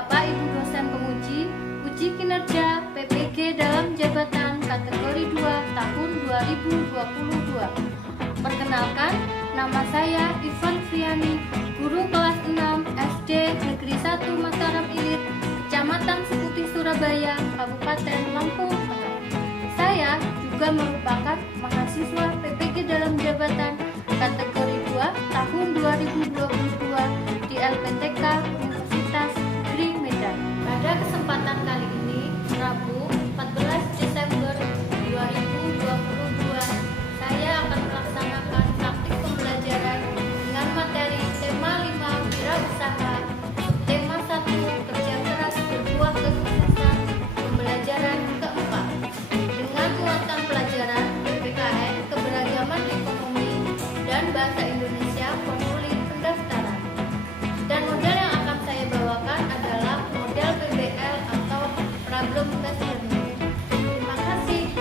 Bapak Ibu dosen penguji, uji kinerja PPG dalam jabatan kategori 2 tahun 2022. Perkenalkan, nama saya Ivan Friani, guru kelas 6 SD Negeri 1 Mataram Ilir, Kecamatan Seputih, Surabaya, Kabupaten Lampung Tengah. Saya juga merupakan mahasiswa PPG dalam jabatan kategori 2 tahun 2022 di LPTK Universitas Negeri Medan. Pada kesempatan kali ini, Rabu 14 Desember 2022, saya akan melaksanakan praktik pembelajaran dengan materi tema 5 wirausaha, tema 1 kerja keras berbuah kesuksesan, pembelajaran keempat dengan muatan pelajaran PPKN keberagaman ekonomi dan bahasa Indonesia formulir pendaftaran. Dan model yang akan saya bawakan adalah model PBL atau problem based learning. Terima kasih.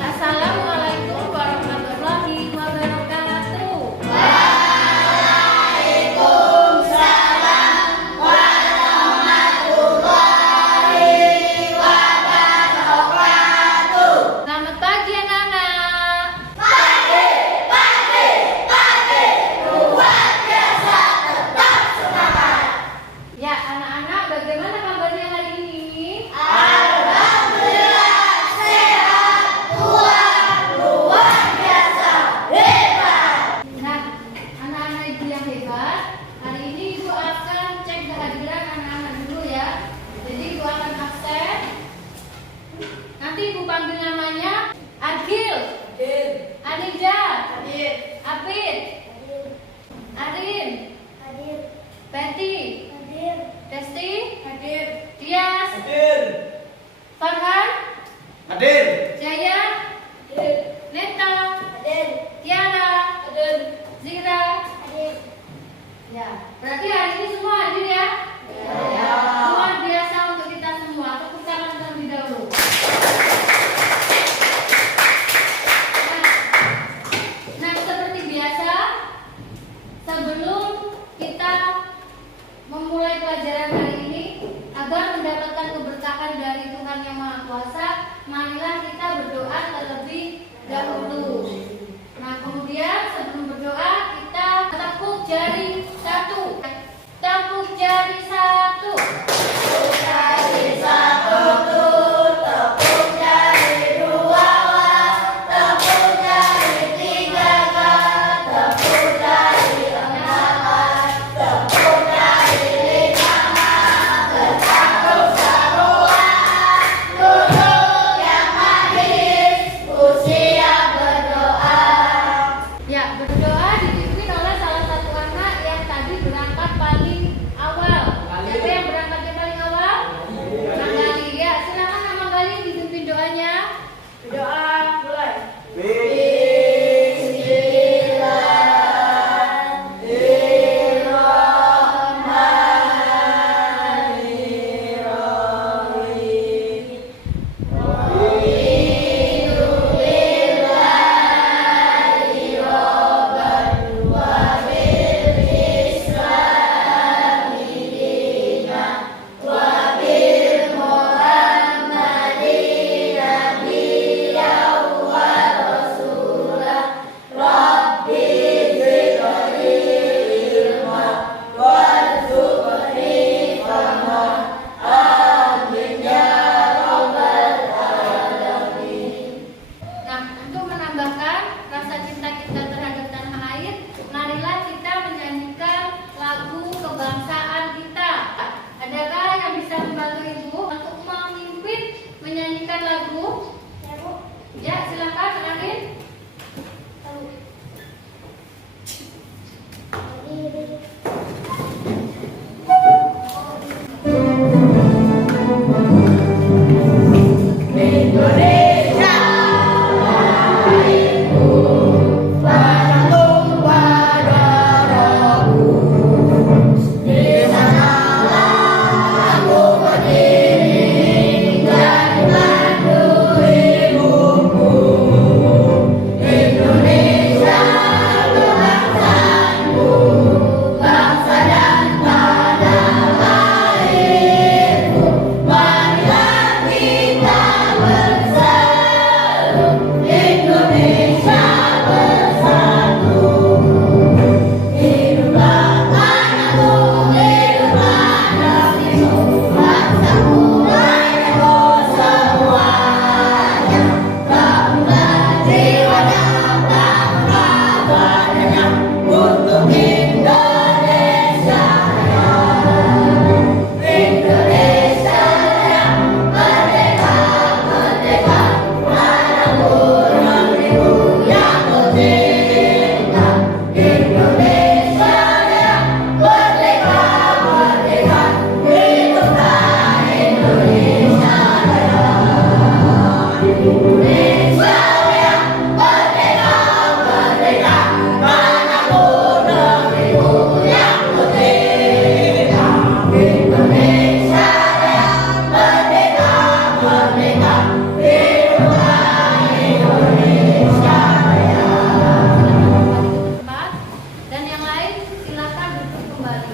Assalamualaikum warahmatullahi wabarakatuh. Waalaikumsalam warahmatullahi wabarakatuh. Selamat pagi anak-anak. Pagi. Luar biasa, tetap semangat. Ya anak-anak, bagaimana kabarnya hari ini? Alhamdulillah sehat, Tuhan luar biasa, hebat. Nah, anak-anak ibu yang hebat, hari ini ibu akan cek kehadiran anak-anak dulu ya. Jadi ibu akan absen. Nanti ibu panggil namanya Agil, Anida, Apit, Arin, Betty, Desti, Dias, Farhan, Jaya, Neta, Tiara, Zira. Ya, berarti hari ini semua hadir ya? Luar biasa untuk kita semua. Tepuk tangan terlebih dahulu. Nah, seperti biasa, sebelum kita memulai pelajaran hari ini, agar mendapatkan keberkahan dari Tuhan Yang Maha Kuasa, marilah kita berdoa terlebih dahulu. Nah, kemudian sebelum berdoa, kita tepuk jari satu. Tepuk jari satu. Jari satu tuh, tepuk jari dua lah, tepuk jari tiga kan, tepuk jari empat lah, tepuk jari lima lah, bertepuk semua. Duduk yang manis, usia kembali.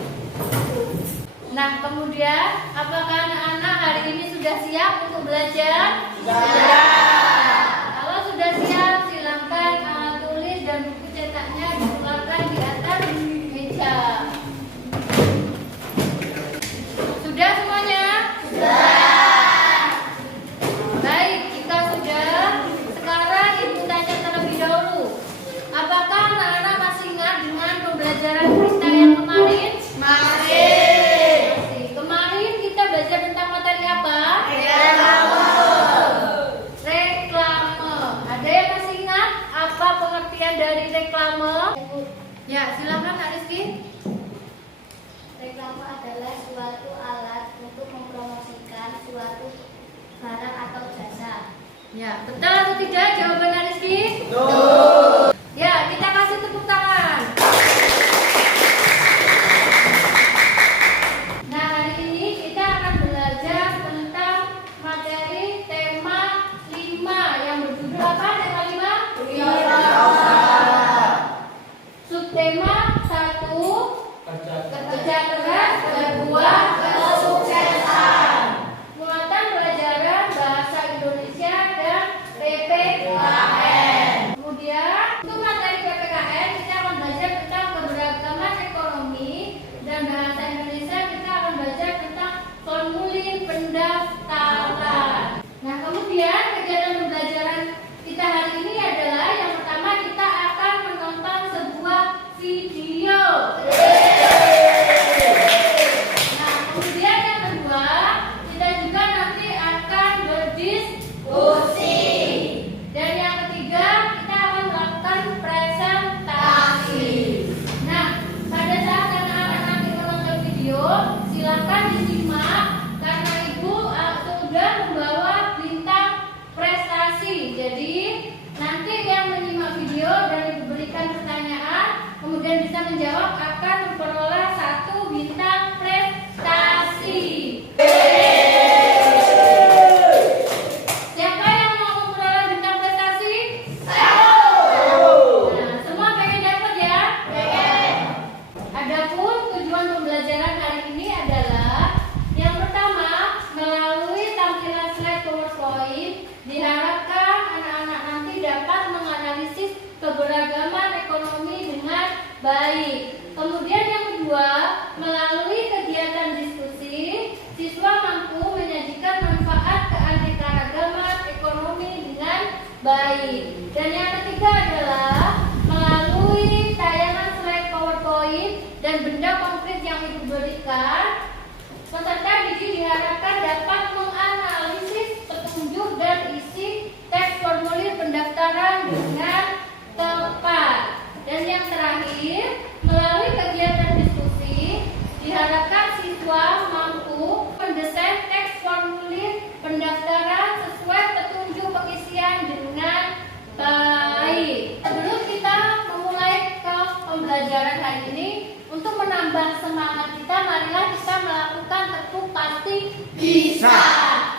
Nah, kemudian apakah anak-anak hari ini sudah siap untuk belajar? Kalau sudah siap, silakan tulis dan buku cetaknya dikeluarkan di atas meja. Sudah semuanya? Baik, jika sudah, sekarang Ibu tanya terlebih dahulu. Apakah anak-anak masih ingat dengan pembelajaran kita yang kemarin? Masih. Kemarin kita belajar tentang materi apa? Reklame. Ada yang masih ingat apa pengertian dari reklame? Ya, silakan Kak Rizky. Reklame adalah suatu alat untuk mempromosikan suatu barang atau jasa. Ya, betul atau tidak jawabannya Rizky? Betul. Ya, kita kasih tepuk tangan. Nah, hari ini kita akan belajar tentang materi tema 5 yang berjudul apa? Tema 5? Subtema 1, kerja keras berbuah kesuksesan. Muatan pelajaran bahasa Indonesia dan PPKN. Kemudian untuk materi PPKN kita akan belajar tentang keberagaman ekonomi dan bahasa Indonesia kita akan belajar tentang formulir pendaftaran. Nah, kemudian kegiatan pembelajaran kita hari ini adalah yang pertama kita akan menonton sebuah video. Nah, kemudian yang kedua kita juga nanti akan berdiskusi. Dan yang ketiga kita akan melakukan presentasi. Nah, pada saat anak-anak nanti menonton video, silakan disimak karena Ibu sudah membawa bintang prestasi. Jadi nanti yang menyimak video dan Ibu berikan pertanyaan, kemudian bisa menjawab akan memperoleh 1 bintang prestasi. Siapa yang mau memperoleh bintang prestasi? Nah, semua pengen dapat ya? Adapun tujuan pembelajaran hari ini adalah yang pertama, melalui tampilan slide PowerPoint diharapkan anak-anak nanti dapat menganalisis keberagaman ekonomi dengan baik. Kemudian yang kedua, melalui kegiatan diskusi, siswa mampu menyajikan manfaat keanekaragaman ekonomi dengan baik. Dan yang ketiga adalah melalui tayangan slide PowerPoint dan benda konkret yang Ibu berikan, peserta didik diharapkan dapat menganalisis petunjuk dan isi teks formulir pendaftaran dengan tepat. Dan yang terakhir, melalui kegiatan diskusi, diharapkan siswa mampu mendesain teks formulir pendaftaran sesuai petunjuk pengisian dengan baik. Sebelum kita memulai ke pembelajaran hari ini, untuk menambah semangat kita, marilah kita melakukan tepuk pasti bisa.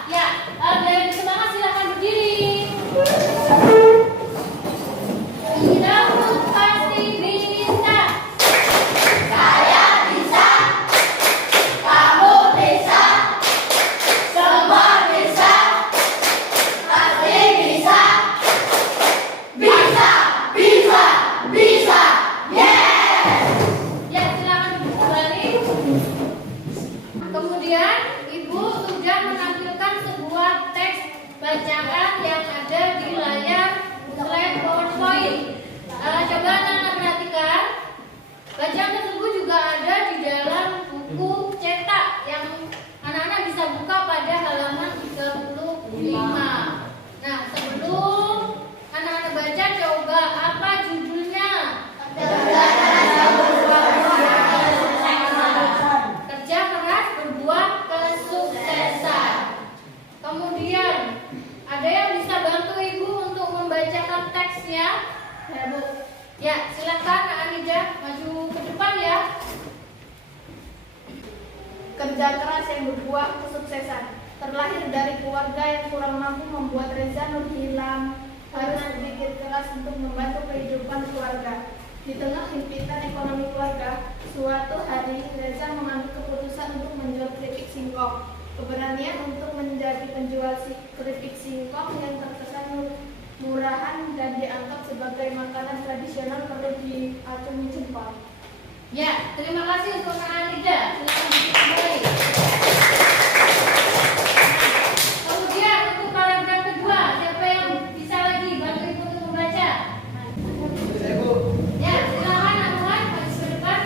Ya, biar semangat silakan berdiri. Tepuk pasti bisa. Saya bisa, kamu bisa, semua bisa, pasti bisa, bisa, bisa, bisa, yes! Ya, silakan duduk kembali. Kemudian Ibu sudah menampilkan sebuah teks bacaan yang ada di layar slide PowerPoint. Coba anak-anak perhatikan. Bacaan tersebut juga ada di dalam buku cetak yang anak-anak bisa buka pada halaman 35. Nah, sebelum anak-anak baca, coba apa judulnya? Kerja keras berbuah kesuksesan. Kemudian ada yang bisa bantu Ibu untuk membacakan teksnya? Ya, Bu. Ya, silakan Kak Anida maju ke depan ya. Kerja keras yang berbuah kesuksesan. Terlahir dari keluarga yang kurang mampu membuat Reza Nurhilam harus berpikir keras untuk membantu kehidupan keluarga. Di tengah himpitan ekonomi keluarga, Suatu hari, Reza mengambil keputusan untuk menjual keripik singkong. Keberanian untuk menjadi penjual keripik singkong yang terkesan murahan dan dianggap sebagai makanan tradisional perlu diacungi jempol. Ya, terima kasih untuk Kak Rida. Silakan duduk kembali. Kemudian untuk paragraf kedua, siapa yang bisa lagi bantu Ibu untuk membaca? Ya, silakan Anuan, maju ke depan.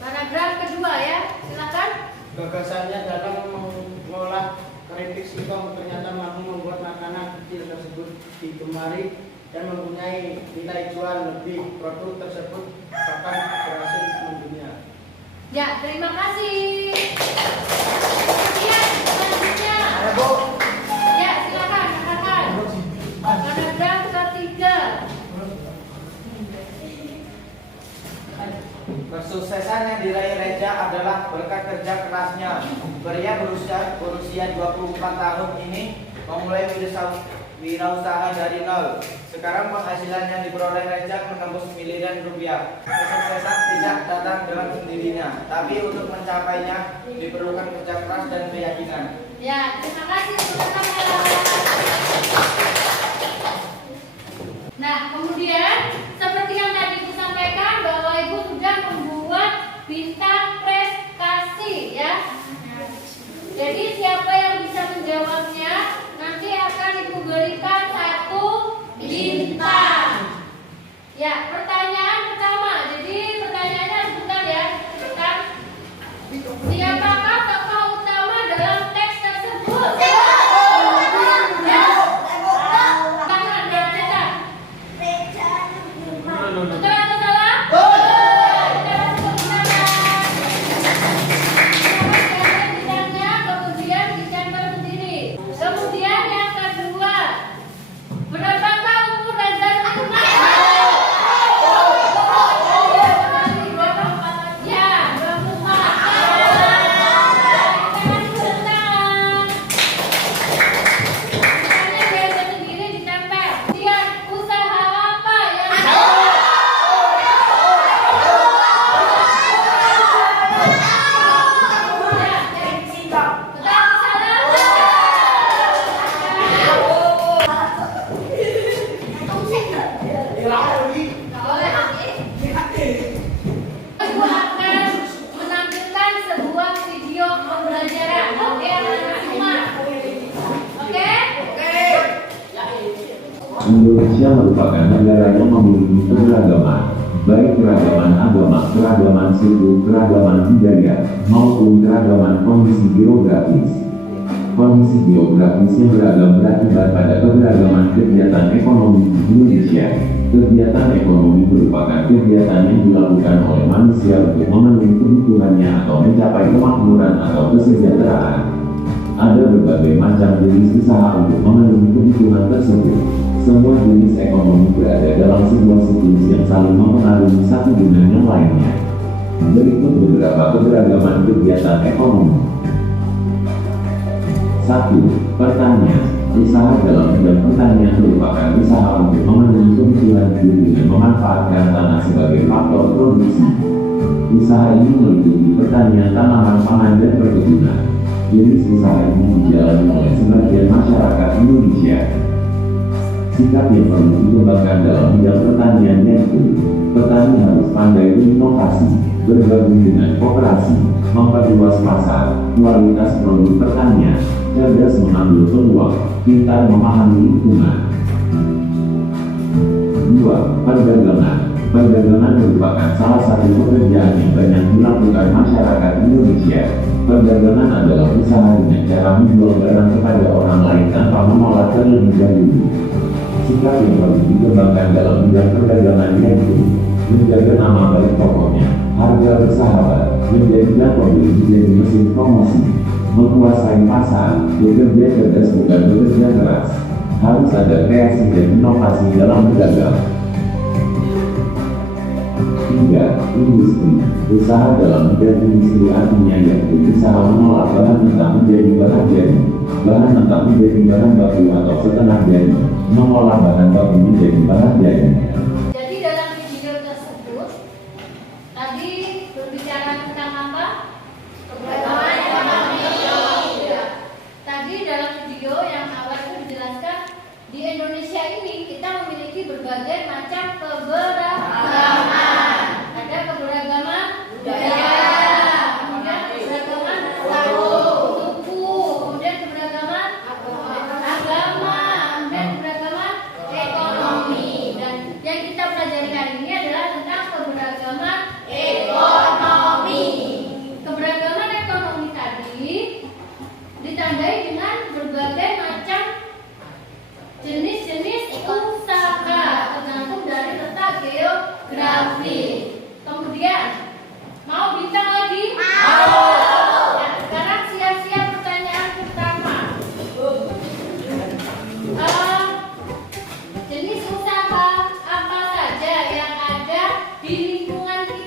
Paragraf kedua ya, silakan. Gagasannya dalam mengolah keripik singkong ternyata mampu membuat makanan kecil tersebut digemari dan mempunyai nilai jual lebih. Produk tersebut bahkan berhasil mendunia. Ya, terima kasih. Kemudian selanjutnya. Ya, silakan katakan. Paragraf ketiga. Kesuksesan yang diraih Reza adalah berkat kerja kerasnya. Pria berusia 24 tahun ini memulai wirausaha dari nol. Sekarang penghasilan yang diperoleh Reza menembus miliaran rupiah. Kesuksesan tidak datang dengan sendirinya, tapi untuk mencapainya diperlukan kerja keras dan keyakinan. Ya, terima kasih teman-teman. Nah, kemudian seperti yang tadi Ibu sampaikan bahwa Ibu sudah membuat bintang prestasi ya. Jadi siapa yang bisa menjawabnya nanti akan Ibu berikan 1 bintang. Ya, pertanyaan pertama. Jadi pertanyaannya sebentar ya. Siapakah tokoh utama dalam teks tersebut? Betul atau salah? Kita langsung gunakan. Bintangnya kemudian ditempel sendiri. Kemudian yang kedua, berapakah umur Reza Nurul? Ya, 24. Kita kasih tangan. Bintangnya Reza sendiri ditempel. Kemudian usaha apa yang Ibu akan menampilkan sebuah video pembelajaran. Oke, anak-anak semua. Oke? Indonesia merupakan negara yang memiliki keberagaman, baik keragaman agama, keragaman suku, keragaman budaya, maupun keragaman kondisi geografis. Kondisi geografis yang beragam berakibat pada keberagaman kegiatan ekonomi di Indonesia. Kegiatan ekonomi merupakan kegiatan yang dilakukan oleh manusia untuk memenuhi kebutuhannya atau mencapai kemakmuran atau kesejahteraan. Ada berbagai macam jenis usaha untuk memenuhi kebutuhan tersebut. Semua jenis ekonomi berada dalam sebuah siklus yang saling mempengaruhi satu dengan yang lainnya. Berikut beberapa keberagaman kegiatan ekonomi. 1. Pertanian. Usaha dalam bidang pertanian merupakan usaha untuk memenuhi kebutuhan hidup dengan memanfaatkan tanah sebagai faktor produksi. Usaha ini meliputi pertanian tanaman pangan dan perkebunan. Jenis usaha ini dijalani oleh sebagian masyarakat Indonesia. Sikap yang perlu dikembangkan dalam bidang pertanian yaitu petani harus pandai berinovasi, bergabung dengan koperasi, memperluas pasar, kualitas produk pertanian, cerdas mengambil peluang, pintar memahami lingkungan. 2. Perdagangan. Perdagangan merupakan salah satu pekerjaan yang banyak dilakukan masyarakat Indonesia. Perdagangan adalah usaha dengan cara menjual barang kepada orang lain tanpa menolak terlebih dahulu. Sikap yang perlu dikembangkan dalam bidang perdagangan yaitu menjaga nama baik tokonya, harga bersahabat, menjadikan pembeli menjadi mesin promosi, menguasai pasar, bekerja cerdas bukan bekerja keras. Harus ada kreasi dan inovasi dalam berdagang. 3. Industri. Usaha dalam bidang industri artinya yaitu usaha mengolah bahan mentah menjadi bahan jadi, bahan mentah menjadi bahan baku atau setengah jadi, mengolah bahan baku menjadi bahan jadi. Jadi dalam video tersebut pelajari hari ini adalah tentang keberagaman Ekonomi. Keberagaman ekonomi tadi ditandai dengan berbagai macam jenis-jenis usaha tergantung dari letak geografis. Kemudian, mau bintang lagi? Mau. Ya, sekarang siap-siap pertanyaan pertama. Jenis usaha apa saja yang ada di lingkungan kita?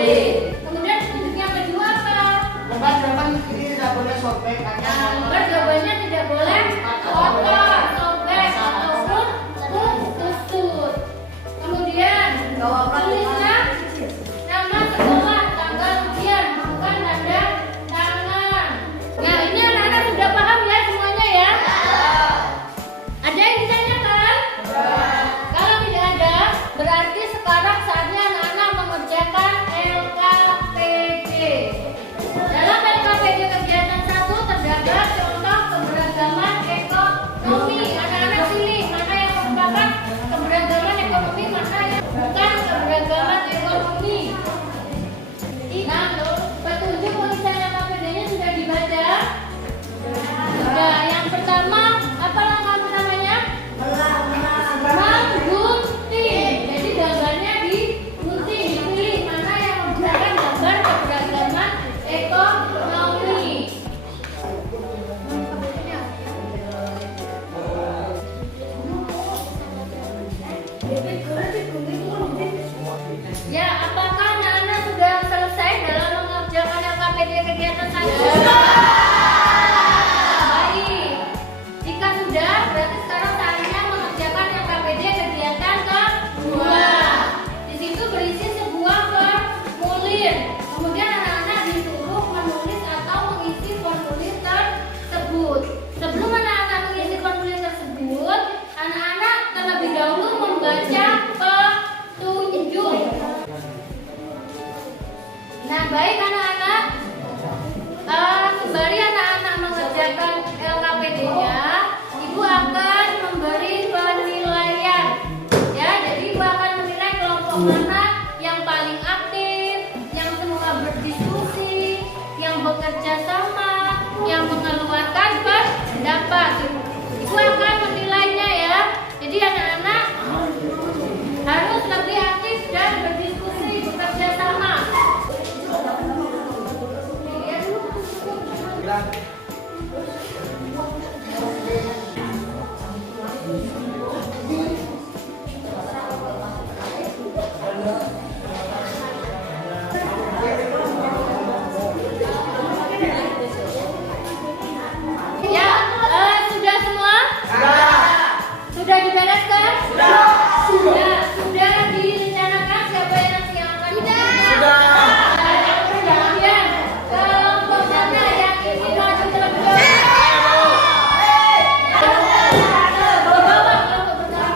Kemudian petunjuk yang kedua apa? Lembar jawaban ini tidak boleh sobek atau Lembar jawabannya tidak boleh kotor, sobek ataupun kusut. Kemudian tulislah nama sekolah, tanggal ujian, bukan tanda tangan. Nah, ini anak-anak sudah paham ya semuanya ya? Ada yang ditanyakan? Kalau tidak ada, berarti sekarang saatnya anak-anak mengerjakan LKPD. Dalam LKPD kegiatan 1 terdapat contoh keberagaman ekonomi. Anak-anak pilih mana yang merupakan keberagaman ekonomi, mana yang bukan keberagaman ekonomi. Nah, petunjuk tulisan LKPD-nya sudah dibaca? Sudah. Yang pertama, apa namanya? Menggunting. Jadi gambarnya digunting, dipilih mana yang merupakan gambar keberagaman ekonomi. Ya, apakah anak-anak sudah selesai dalam mengerjakan LKPD kegiatan 1? Baik. Jika sudah, berarti sekarang saatnya mengerjakan LKPD kegiatan kedua. Di situ berisi sebuah formulir. Kemudian anak-anak disuruh menulis atau mengisi formulir tersebut. Sebelum anak-anak mengisi formulir tersebut, anak-anak terlebih dahulu membaca petunjuk. Nah, baik anak-anak, sembari anak-anak mengerjakan LKPD-nya, Ibu akan memberi penilaian. Ya, jadi Ibu akan menilai kelompok mana yang paling aktif, yang semua berdiskusi, yang bekerja sama, yang mengeluarkan pendapat. Ibu akan menilainya ya. Jadi anak-anak harus lebih aktif dan berdiskusi, bekerja sama. Ya, sudah semua? Sudah dibereskan? Sudah direncanakan siapa yang akan Kemudian kelompok mana yang ingin maju terlebih dahulu? Bawa kelompok pertama.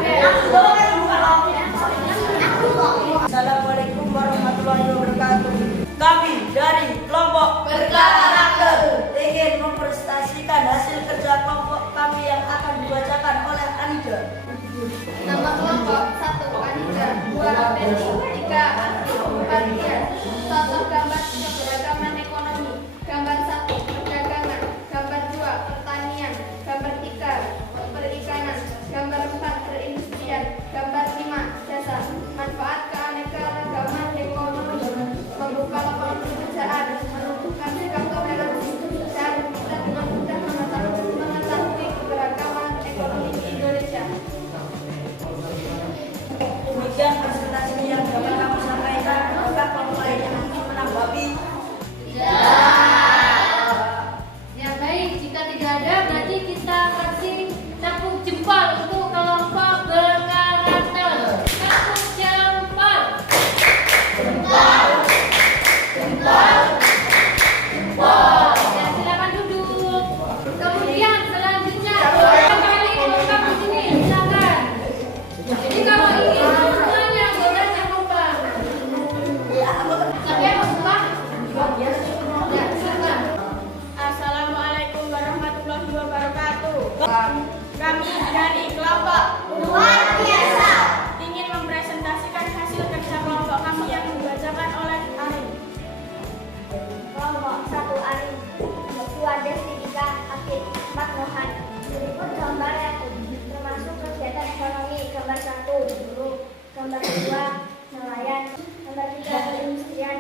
Assalamualaikum warahmatullahi wabarakatuh. Kami dari kelompok berkarakter ingin mempresentasikan hasil kerja kelompok kami yang akan dibacakan oleh Anida. Nama kelompok 1 Anida, 2 Betty, 3 Asti, 4 Dian. Contoh gambar keberagaman ekonomi. Gambar 1 perdagangan, gambar 2 pertanian, gambar 3 perikanan, gambar 4 perindustrian, gambar 5 jasa. Manfaat keanekaragaman ekonomi, membuka lapangan pekerjaan, menumbuhkan sikap toleransi, dan kita dengan mudah mengetahui keberagaman ekonomi di Indonesia. Demikian presentasi yang dapat kami sampaikan. Apakah kelompok lain yang ingin menanggapi? Ya baik, jika tidak ada berarti kita kasih tepuk jempol untuk kelompok berkarakter. Tepuk jempol. Ya, silakan duduk. Kemudian selanjutnya kembali lengkap di sini, silakan. Jadi kalau ingin semuanya boleh cangkupan. Tapi yang berubah? Ya, silakan. Assalamualaikum warahmatullahi wabarakatuh. Kami dari kelompok Luar biasa. ingin mempresentasikan hasil kerja kelompok kami yang dibacakan oleh Ari. Kelompok 1 Ari, 2 Destika, Akid, Matnohan. Berikut gambar yang termasuk kegiatan ekonomi. Gambar 1 guru, gambar 2 nelayan, gambar 3 perindustrian,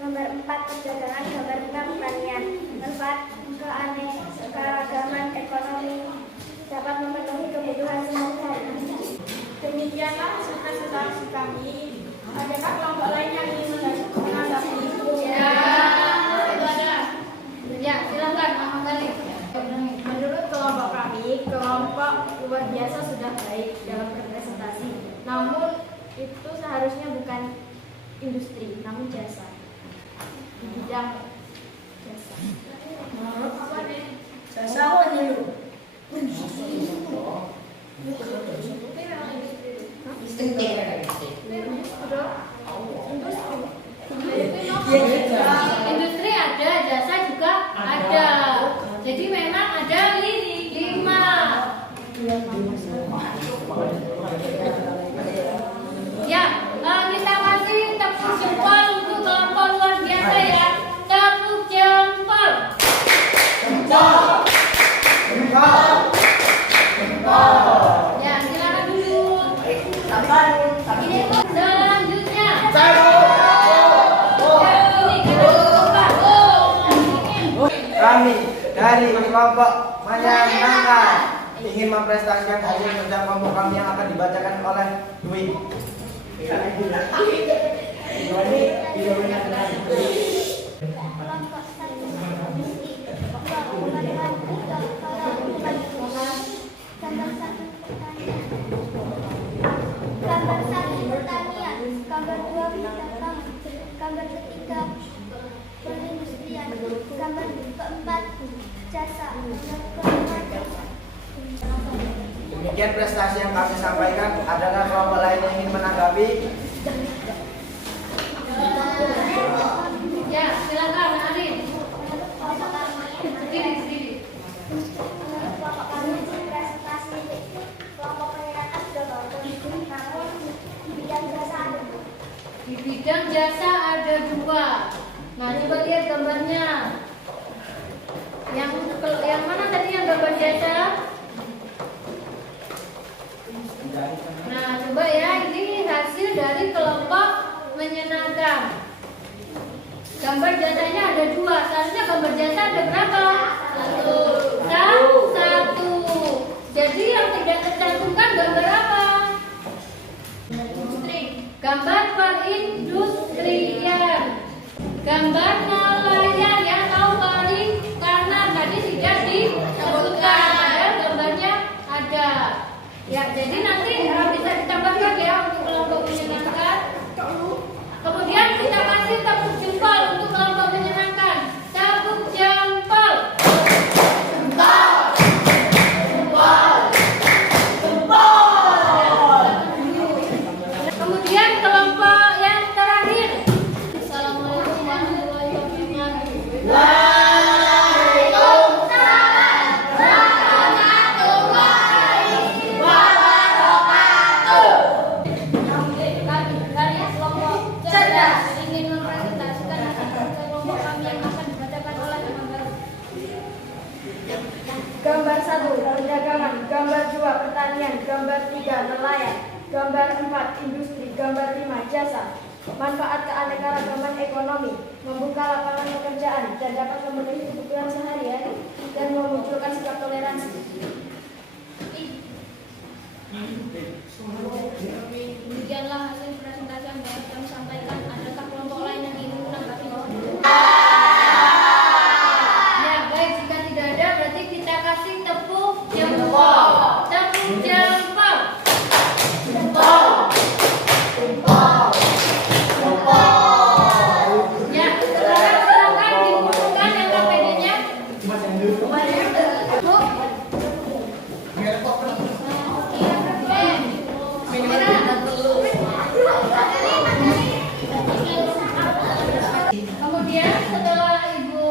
gambar 4 perdagangan, gambar 5 pertanian. Manfaat keanekaragaman ekonomi dapat memenuhi kebutuhan sehari-hari. Demikianlah hasil presentasi kami. Adakah kelompok lain yang ingin menanggapi? industri, namun jasa. Di bidang jasa. Jasa apa nih lu? Industri ada, jasa juga ada. Jadi memang ada 5. Ya, kita kasih tepuk jempol untuk kelompok luar biasa ya. Tepuk jempol. Ya, silakan dulu. Selanjutnya. Kami dari kelompok menyenangkan ingin memprestasikan hasil kerja kelompok kami yang akan dibacakan oleh Dwi. Kelompok 1 industri. Gambar 1 pertanian. Gambar 2 binatang. Gambar ketiga perindustrian. Gambar keempat jasa. Gambar kelima Demikian prestasi yang kami sampaikan. Adakah kelompok lain yang ingin menanggapi? Ya, silakan Arin. Sendiri. Menurut kelompok kami presentasi kelompok penyerangan sudah bagus, namun di bidang jasa ada. Di bidang jasa ada 2. Nah, coba lihat gambarnya. Yang mana tadi yang gambar jasa? Nah, coba ya, ini hasil dari kelompok menyenangkan. Gambar jasanya ada 2. Seharusnya gambar jasa ada berapa? 1. Jadi yang tidak tercantumkan gambar apa? Gambar perindustrian. Gambar nelayan yang tahu paling karena tadi tidak disebutkan. Padahal gambarnya ada. Ya, jadi nanti bisa ditambahkan ya untuk kelompok menyenangkan. Kemudian kita kasih tepuk jempol untuk kelompok menyenangkan. Tepuk jempol. Kemudian kelompok yang terakhir. Assalamualaikum warahmatullahi wabarakatuh. Dari kelompok cerdas ingin mempresentasikan hasil kerja kelompok kami yang akan dibacakan oleh gambar. Gambar 1 perdagangan, gambar 2 pertanian, gambar 3 nelayan, gambar 4 industri, gambar 5 jasa. Manfaat keanekaragaman ekonomi, membuka lapangan pekerjaan dan dapat memenuhi kebutuhan sehari-hari dan memunculkan sikap toleransi. Demikianlah hasil presentasi yang dapat kami sampaikan. Adakah kelompok lain yang ingin menanggapi? Ya, baik, jika tidak ada berarti kita kasih tepuk jempol. Tepuk jempol. Ya, silakan dibutuhkan yang KPD-nya. Kemudian setelah Ibu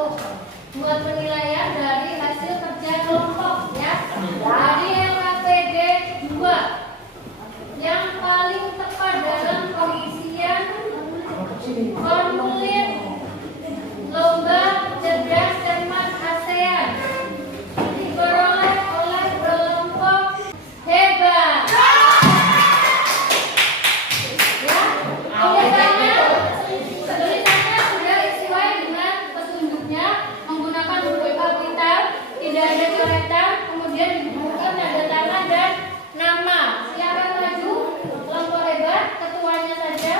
buat penilaian dari hasil kerja kelompok ya, dari LKPD 2 yang paling tepat dalam pengisian formulir lomba cerdas cermat ASEAN diperoleh oleh kelompok hebat. Ya, tulisannya sudah sesuai dengan petunjuknya menggunakan huruf kapital, tidak ada coretan, kemudian dibutuhkan tanda tangan dan nama. Silakan maju kelompok hebat, ketuanya saja.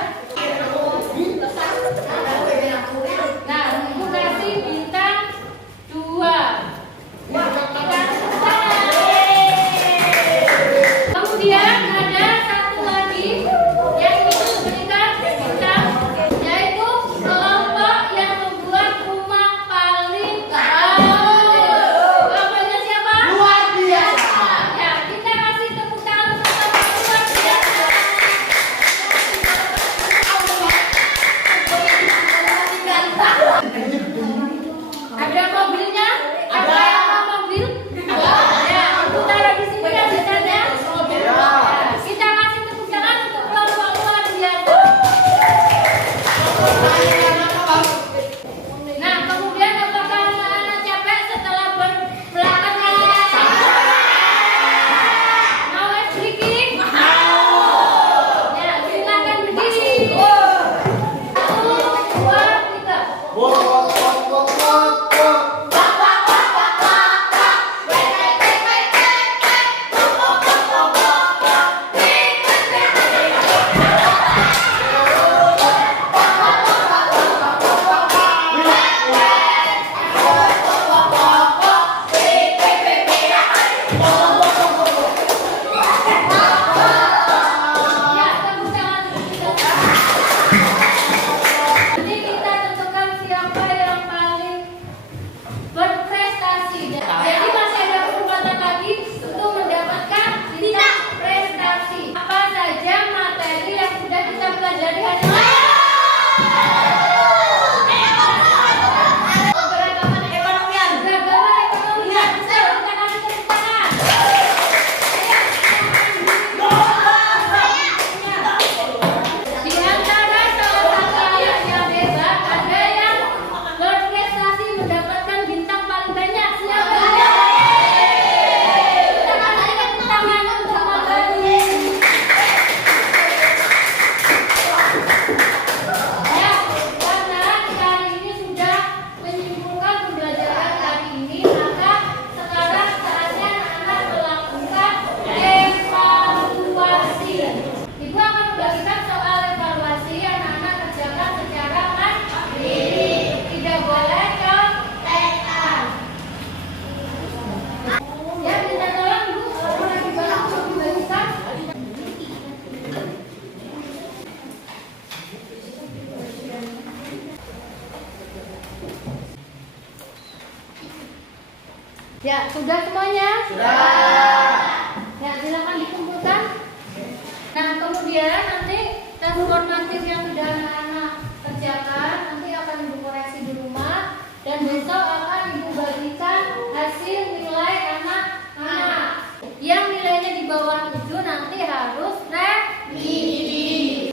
Nah, kemudian apakah anak-anak capek setelah berbelakang? Mau es breaking? Ya, silakan berdiri. 1, 2, 3. Ya, tepuk tangan untuk kita. Jadi kita tentukan siapa yang paling berprestasi. Jadi masih ada kesempatan lagi untuk mendapatkan bintang prestasi. Apa saja materi yang sudah kita pelajari hari ini? Keberagaman Ekonomian. Beragama ekonomi. Kita kasih tepuk tangan. Di antara salah satu anak yang hebat, ada yang berprestasi mendapatkan bintang paling banyak. Siapa? Kita kasih tepuk tangan untuk Magani. Ya, karena kita hari ini sudah menyimpulkan pembelajaran hari ini, maka sekarang saatnya anak-anak melakukan evaluasi. Ibu akan membagikan soal evaluasi, anak-anak kerjakan secara mandiri, tidak boleh contekan. Ya, minta tolong Bu, boleh dibantu untuk dibagikan. Ya, sudah semuanya? Sudah. Ya, silakan dikumpulkan. Nah, kemudian nanti tes formatif yang sudah anak-anak kerjakan nanti akan Ibu koreksi di rumah dan besok akan Ibu bagikan hasil nilai anak-anak. Yang nilainya di bawah 7 nanti harus revisi.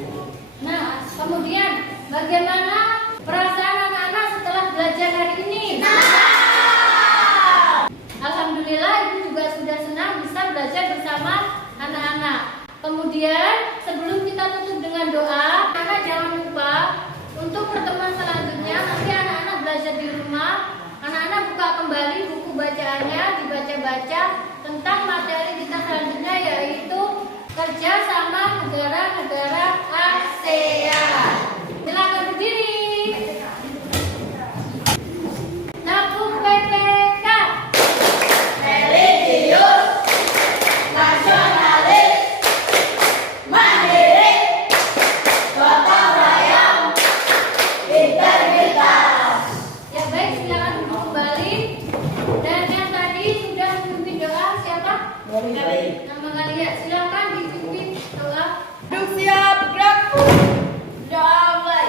Nah, kemudian bagaimana perasaan anak-anak setelah belajar hari ini? Alhamdulillah, Ibu juga sudah senang bisa belajar bersama anak-anak. Kemudian sebelum kita tutup dengan doa, anak jangan lupa untuk pertemuan selanjutnya nanti anak-anak belajar di rumah. Anak-anak buka kembali buku bacaannya, dibaca-baca tentang materi kita selanjutnya, yaitu kerja sama negara-negara ASEAN. Silakan berdiri. Tabung PPK. Religius, nasionalis, mandiri, gotong royong, integritas. Ya baik, silakan duduk kembali. Dan yang tadi sudah memimpin doa siapa? Nama kalian. Silakan dipimpin doa. Duduk siap, bergerak. Doa mulai.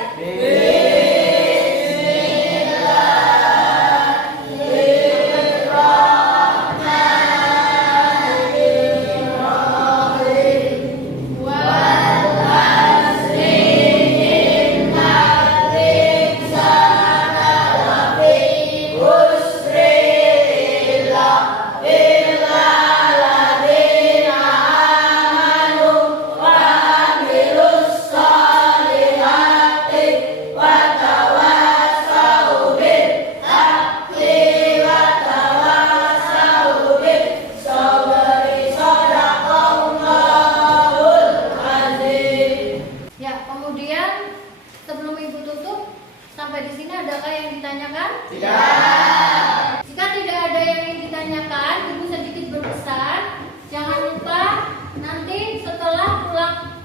Ya, kemudian sebelum Ibu tutup, sampai di sini adakah yang ditanyakan? Tidak. Jika tidak ada yang ingin ditanyakan, Ibu sedikit berpesan, jangan lupa nanti setelah pulang